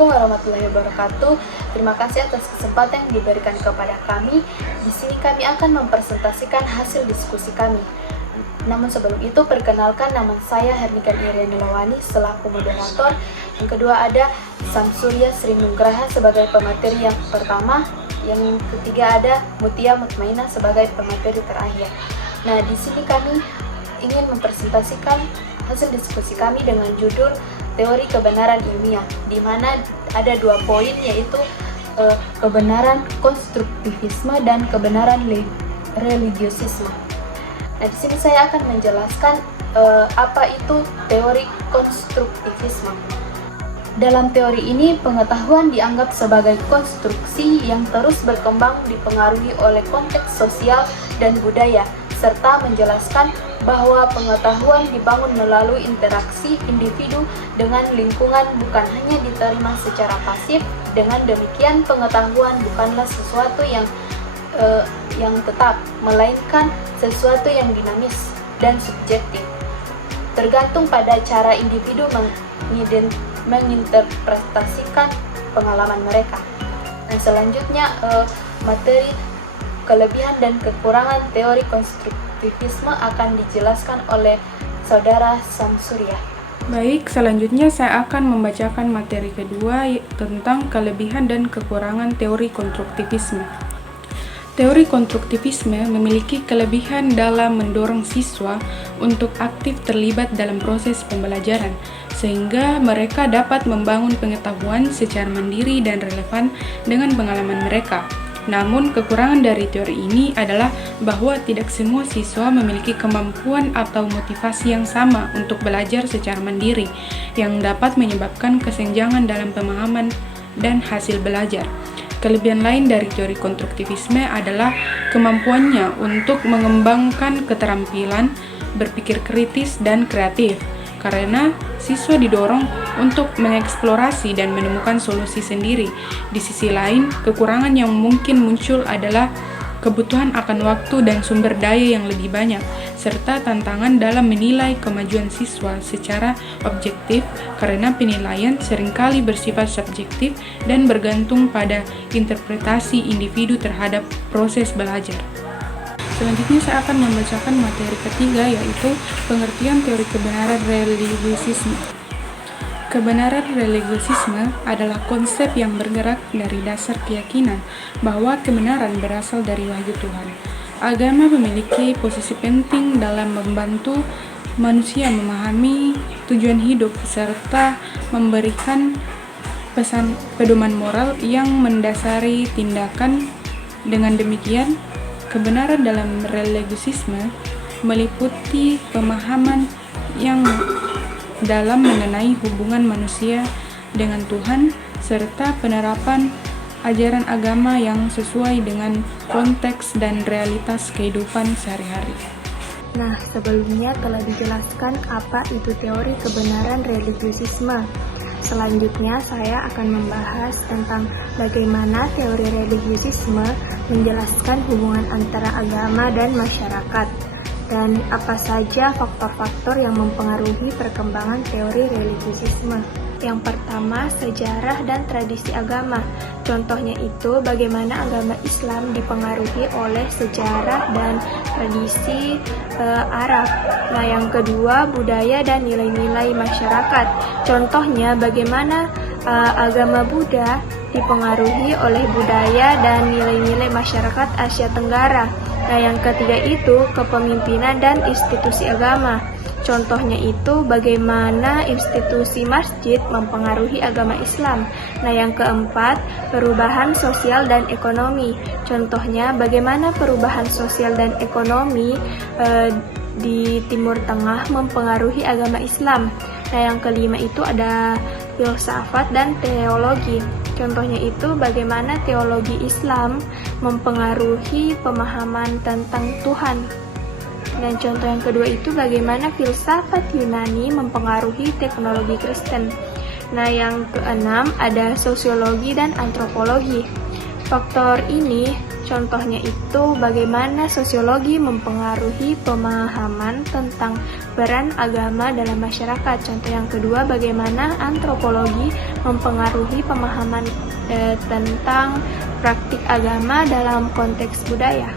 Assalamualaikum warahmatullahi wabarakatuh. Terima kasih atas kesempatan yang diberikan kepada kami. Di sini kami akan mempresentasikan hasil diskusi kami. Namun sebelum itu, perkenalkan, nama saya Hernikan Iriana Lawani selaku moderator. Yang kedua ada Samsurya Sri Nugraha sebagai pemateri yang pertama. Yang ketiga ada Mutia Mutmainah sebagai pemateri terakhir. Nah, di sini kami ingin mempresentasikan hasil diskusi kami dengan judul teori kebenaran ilmiah, di mana ada 2 poin, yaitu kebenaran konstruktivisme dan kebenaran religiosisme. Nah, di sini saya akan menjelaskan apa itu teori konstruktivisme. Dalam teori ini, pengetahuan dianggap sebagai konstruksi yang terus berkembang dipengaruhi oleh konteks sosial dan budaya, serta menjelaskan bahwa pengetahuan dibangun melalui interaksi individu dengan lingkungan, bukan hanya diterima secara pasif. Dengan demikian, pengetahuan bukanlah sesuatu yang tetap, melainkan sesuatu yang dinamis dan subjektif, tergantung pada cara individu menginterpretasikan pengalaman mereka. Nah, selanjutnya materi kelebihan dan kekurangan teori konstruktivisme akan dijelaskan oleh Saudara Samsurya. Baik, selanjutnya saya akan membacakan materi kedua tentang kelebihan dan kekurangan teori konstruktivisme. Teori konstruktivisme memiliki kelebihan dalam mendorong siswa untuk aktif terlibat dalam proses pembelajaran, sehingga mereka dapat membangun pengetahuan secara mandiri dan relevan dengan pengalaman mereka. Namun, kekurangan dari teori ini adalah bahwa tidak semua siswa memiliki kemampuan atau motivasi yang sama untuk belajar secara mandiri, yang dapat menyebabkan kesenjangan dalam pemahaman dan hasil belajar. Kelebihan lain dari teori konstruktivisme adalah kemampuannya untuk mengembangkan keterampilan berpikir kritis dan kreatif, karena siswa didorong untuk mengeksplorasi dan menemukan solusi sendiri. Di sisi lain, kekurangan yang mungkin muncul adalah kebutuhan akan waktu dan sumber daya yang lebih banyak, serta tantangan dalam menilai kemajuan siswa secara objektif, karena penilaian seringkali bersifat subjektif dan bergantung pada interpretasi individu terhadap proses belajar. Selanjutnya saya akan membacakan materi ketiga, yaitu pengertian teori kebenaran religiosisme. Kebenaran religiosisme adalah konsep yang bergerak dari dasar keyakinan bahwa kebenaran berasal dari wahyu Tuhan. Agama memiliki posisi penting dalam membantu manusia memahami tujuan hidup serta memberikan pedoman moral yang mendasari tindakan. Dengan demikian, kebenaran dalam religiosisme meliputi pemahaman yang dalam mengenai hubungan manusia dengan Tuhan, serta penerapan ajaran agama yang sesuai dengan konteks dan realitas kehidupan sehari-hari. Nah, sebelumnya telah dijelaskan apa itu teori kebenaran religiosisme. Selanjutnya saya akan membahas tentang bagaimana teori religiosisme menjelaskan hubungan antara agama dan masyarakat, dan apa saja faktor-faktor yang mempengaruhi perkembangan teori religiosisme. Yang pertama, sejarah dan tradisi agama. Contohnya itu bagaimana agama Islam dipengaruhi oleh sejarah dan tradisi Arab. Nah, yang kedua, budaya dan nilai-nilai masyarakat. Contohnya bagaimana agama Buddha dipengaruhi oleh budaya dan nilai-nilai masyarakat Asia Tenggara. Nah, yang ketiga itu kepemimpinan dan institusi agama. Contohnya itu bagaimana institusi masjid mempengaruhi agama Islam. Nah, yang keempat, perubahan sosial dan ekonomi. Contohnya bagaimana perubahan sosial dan ekonomi di Timur Tengah mempengaruhi agama Islam. Nah, yang kelima itu ada filsafat dan teologi. Contohnya itu bagaimana teologi Islam mempengaruhi pemahaman tentang Tuhan. Dan contoh yang kedua itu bagaimana filsafat Yunani mempengaruhi teknologi Kristen. Nah, yang keenam ada sosiologi dan antropologi. Faktor ini contohnya itu bagaimana sosiologi mempengaruhi pemahaman tentang peran agama dalam masyarakat. Contoh yang kedua, bagaimana antropologi mempengaruhi pemahaman tentang praktik agama dalam konteks budaya.